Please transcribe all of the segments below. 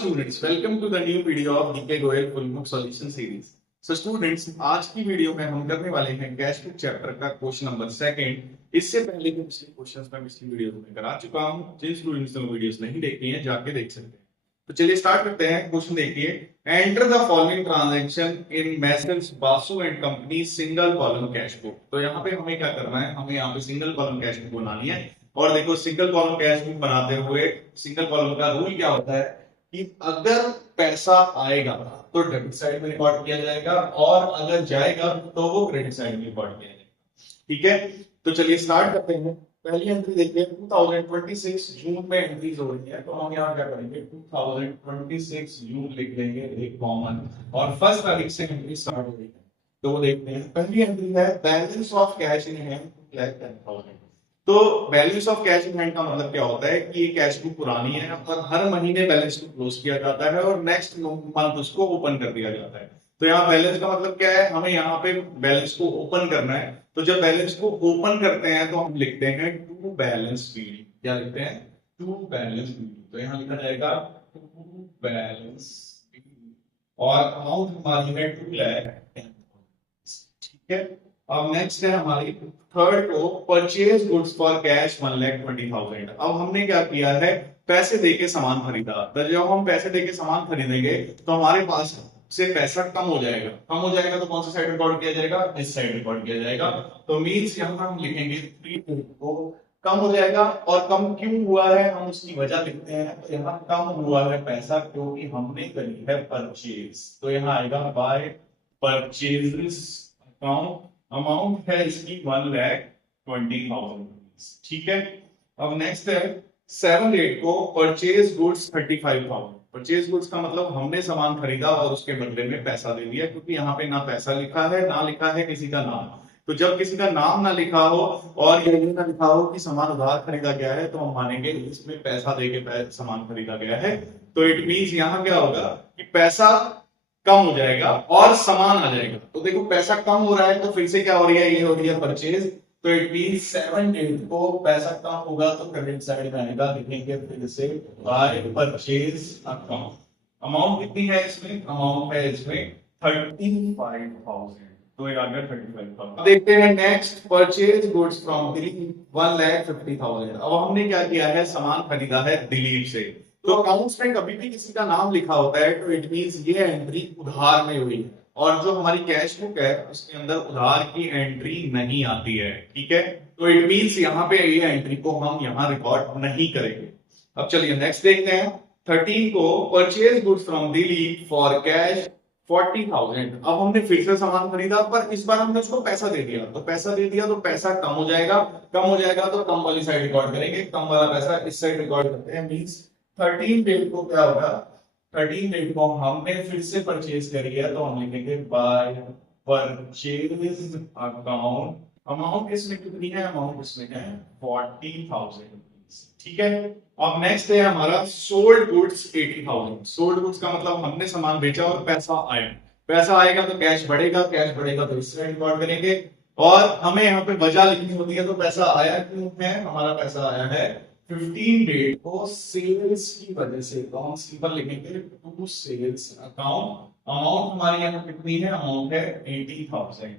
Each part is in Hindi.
students, welcome to the new video of DK Goyal Full Book Solution Series. So students, आज की वीडियो में हम करने वाले हैं कैश बुक चैप्टर का क्वेश्चन नंबर सेकंड। इससे पहले के पिछले क्वेश्चंस में पिछली वीडियो में करा चुका हूं। जिन स्टूडेंट्स ने वीडियोस नहीं देखी हैं जाके देख सकते हैं। तो चलिए स्टार्ट करते हैं। क्वेश्चन देखिए, enter the following transaction in Messrs Basu and company single column cash book. तो यहाँ पे हमें क्या करना है, हमें यहाँ पे सिंगल कॉलम कैश बुक बनानी है। और देखो सिंगल कॉलम कैश बुक बनाते हुए सिंगल कॉलम का रूल क्या होता है कि अगर पैसा आएगा तो डेबिट साइड में रिकॉर्ड किया जाएगा और अगर जाएगा तो वो क्रेडिट साइड में रिकॉर्ड किया जाएगा। ठीक है, तो चलिए स्टार्ट करते हैं। पहली एंट्री देखिए, 2026 जून में एंट्रीज हो रही है, तो हम यहाँ क्या करेंगे, 2026 जून लिख देंगे एक कॉमन, और फर्स्ट तारीख से एंट्री स्टार्ट हो रही है। तो वो देखते हैं। पहली एंट्री है balance of cash in hand 10,000। तो balance of cash in hand का मतलब क्या होता है कि ये कैश बुक पुरानी है और हर महीने बैलेंस को क्लोज किया जाता है और नेक्स्ट मंथ उसको ओपन कर दिया जाता है। तो यहाँ बैलेंस का मतलब क्या है, हमें यहाँ पे बैलेंस को ओपन करना है। तो जब बैलेंस को ओपन करते हैं तो हम लिखते हैं टू बैलेंस पीडी। क्या लिखते हैं, टू बैलेंस पीडी। तो यहाँ लिखा जाएगा टू बैलेंस पीडी और अमाउंट हमारी है 2 लाख। ठीक है, अब नेक्स्ट है हमारी थर्ड को परचेज गुड्स फॉर कैश 1,20,000। अब हमने क्या किया है, पैसे देके सामान खरीदा। तो जब हम पैसे देके सामान खरीदेंगे तो हमारे पास से पैसा कम हो जाएगा। कम हो जाएगा तो कौन सा साइड रिकॉर्ड किया जाएगा, इस साइड रिकॉर्ड किया जाएगा। तो मींस यहाँ हम लिखेंगे 3 को कम हो जाएगा। और कम क्यों हुआ है हम उसकी वजह लिखते हैं। तो यहाँ कम हुआ है पैसा क्योंकि हमने करी है परचेज। तो यहाँ आएगा बाय परचेजेस अकाउंट, अमाउंट है इसकी 1,20,000। ठीक है, अब नेक्स्ट है 7-8 को परचेज गुड्स 35,000। परचेज गुड्स का मतलब हमने सामान खरीदा और उसके बदले में पैसा दे दिया, क्योंकि यहाँ पे ना पैसा लिखा है ना लिखा है किसी का नाम। तो जब किसी का नाम ना लिखा हो और ये ना लिखा हो कि सामान उधार खरीदा गया है तो हम मानेंगे इसमें पैसा देके सामान खरीदा गया है। तो इट मींस यहाँ क्या होगा कि पैसा कम हो जाएगा और सामान आ जाएगा। तो देखो पैसा कम हो रहा है तो फिर से क्या हो रही है, ये हो रही है परचेज। तो इट मींस 7-8 को पैसा कम होगा तो क्रेडिट साइड में आएगा। लिखेंगे फिर से बाय परचेज अकाउंट। अमाउंट कितनी है इसमें, अमाउंट है इसमें 35,000। तो ये आ गया 35,000। अब देखते हैं next, purchase goods from Dilip 1,50,000। अब हमने क्या किया है, सामान खरीदा है दिलीप से। तो अकाउंट्स में कभी भी किसी का नाम लिखा होता है तो इट मींस ये एंट्री उधार में हुई है, और जो हमारी कैश बुक है उसके अंदर उधार की एंट्री नहीं आती है। ठीक है, तो इट मींस यहाँ पे ये एंट्री को हम यहाँ रिकॉर्ड नहीं करेंगे। अब चलिए नेक्स्ट देखते हैं 13 को purchase goods from Dilip for cash 40,000। अब हमने फिर से सामान खरीदा पर इस बार हमने उसको पैसा दे दिया। तो पैसा दे दिया तो पैसा कम हो जाएगा, कम हो जाएगा तो कम वाली साइड रिकॉर्ड करेंगे, कम वाला पैसा इस साइड रिकॉर्ड करते हैं। मींस 13 डेट को क्या होगा, 13 डेट को हमने फिर से परचेज करी है तो हम लिखेंगे बाय परचेज अकाउंट। अमाउंट इसमें कितनी है, अमाउंट इसमें है 40,000। ठीक है, अब नेक्स्ट है हमारा सोल्ड गुड्स 80,000। सोल्ड गुड्स का मतलब हमने सामान बेचा और पैसा आया। पैसा आएगा तो कैश बढ़ेगा, कैश बढ़ेगा तो इस साइड रिकॉर्ड करेंगे। और हमें यहाँ पे वजह लिखनी होती है। तो पैसा आया क्यों है, हमारा पैसा आया है 15 डेट को सेल्स की वजह से। तो हम सिंपल लिखेंगे टू सेल्स अकाउंट। अमाउंट हमारी यहाँ कितनी है, अमाउंट है 80,000।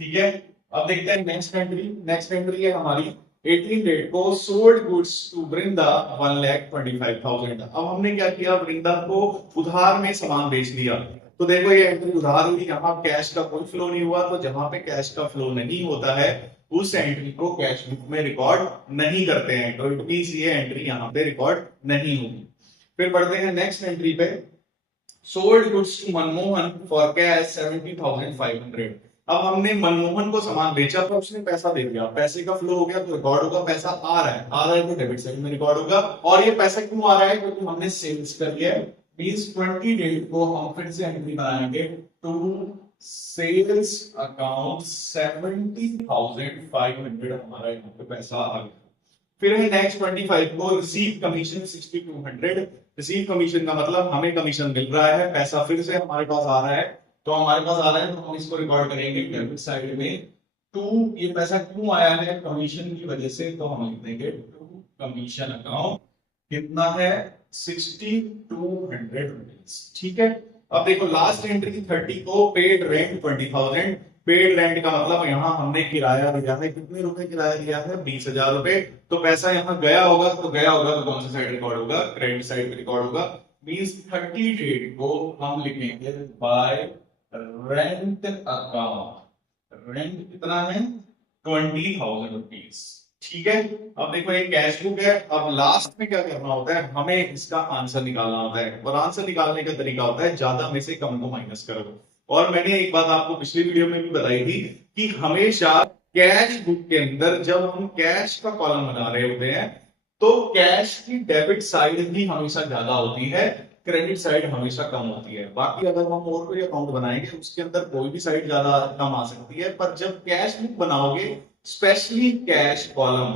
ठीक है, अब देखते हैं नेक्स्ट एंट्री। नेक्स्ट एंट्री है हमारी 18 डेट को सोल्ड गुड्स टू वृंदा 1,25,000। अब हमने क्या किया, वृंदा को उधार में सामान बेच दिया। तो देखो ये एंट्री उधार हुई, यहाँ कैश का कोई फ्लो नहीं हुआ। तो जहां पे कैश का फ्लो नहीं होता है उस एंट्री को कैश बुक में रिकॉर्ड नहीं करते हैं। तो इट मींस ये एंट्री यहाँ पे रिकॉर्ड नहीं होगी। फिर बढ़ते हैं नेक्स्ट एंट्री पे, sold goods to Manmohan for cash 70,500। अब हमने मनमोहन को सामान बेचा तो उसने पैसा दे दिया, पैसे का फ्लो हो गया तो रिकॉर्ड होगा। पैसा आ रहा है तो डेबिट साइड में रिकॉर्ड होगा। और ये पैसा क्यों आ रहा है, क्योंकि हमने सेल्स कर लिया है। मींस 20 डेट को हम फिर से एंट्री बनाएंगे टू सेल्स अकाउंट 70,500। हमारा यहाँ पे पैसा आ गया। फिर है नेक्स्ट 25 को रिसीव कमीशन 6,200। रिसीव कमीशन का मतलब हमें कमीशन मिल रहा है, पैसा फिर से हमारे पास आ रहा है। तो हमारे पास आ रहा है तो हम इसको रिकॉर्ड करेंगे डेबिट साइड में। टू ये पैसा क्यों आया है, कमीशन की वजह से। तो हम लिख देंगे टू कमीशन अकाउंट। कितना है 6200 रुपीज। ठीक है, अब देखो लास्ट एंट्री 30 को पेड रेंट 20,000। पेड रेंट का मतलब यहाँ हमने किराया लिया है, कितने रुपए किराया लिया है, 20,000 रुपए। तो पैसा यहाँ गया होगा, तो गया होगा तो कौन सा साइड रिकॉर्ड होगा, क्रेडिट साइड पे रिकॉर्ड होगा। मींस 30 डेट को हम लिखेंगे बाय रेंट अकाउंट। रेंट कितना है, 20,000 रुपीज। ठीक है, अब देखो ये कैश बुक है। अब लास्ट में क्या करना होता है, हमें इसका आंसर निकालना होता है, और आंसर निकालने का तरीका होता है ज्यादा में से कम को माइनस करो। और मैंने एक बात आपको पिछली वीडियो में भी बताई थी कि हमेशा कैश बुक के अंदर जब हम कैश का कॉलम बना रहे होते हैं तो कैश की डेबिट साइड ही हमेशा ज्यादा होती है, क्रेडिट साइड हमेशा कम होती है। बाकी अगर हम और कोई अकाउंट बनाएंगे उसके अंदर कोई भी साइड ज्यादा कम आ सकती है, पर जब कैश बुक बनाओगे स्पेशली कैश कॉलम,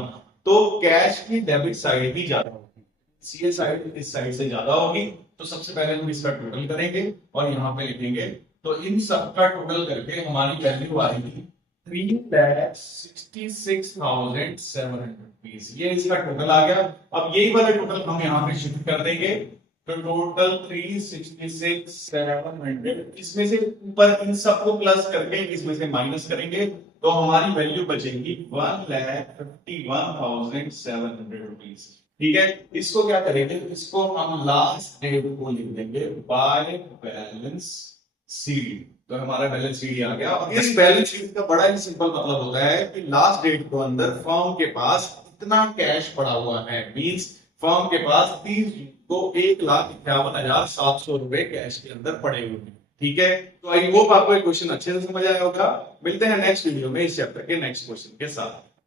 तो कैश की डेबिट साइड ही ज्यादा होगी, सीए साइड इस साइड से ज्यादा होगी। तो सबसे पहले हम इसका टोटल करेंगे और यहाँ पे लिखेंगे, तो इन सब का टोटल करके हमारी वैल्यू आएगी 3,66,700 रुपीज। ये इसका टोटल आ गया। अब यही वाला टोटल हम यहाँ पे शिफ्ट कर देंगे, तो टोटल 366,700, इसमें से ऊपर इन सबको प्लस करके इसमें से माइनस करेंगे तो हमारी वैल्यू बचेगी 1,51,700 रुपीज। ठीक है, इसको क्या करेंगे, इसको हम लास्ट डेट को लिख देंगे बाय बैलेंस शीट। तो हमारा बैलेंस शीट आ गया। और इस बैलेंस शीट का बड़ा ही सिंपल मतलब होता है कि लास्ट डेट को अंदर फर्म के पास इतना कैश पड़ा हुआ है, मींस फर्म के पास 30 को 1,51,700 रुपए कैश के अंदर पड़े हुए हैं। ठीक है, तो आई होप आपको ये क्वेश्चन अच्छे से समझ आया होगा। मिलते हैं नेक्स्ट वीडियो में इस चैप्टर के नेक्स्ट क्वेश्चन के साथ।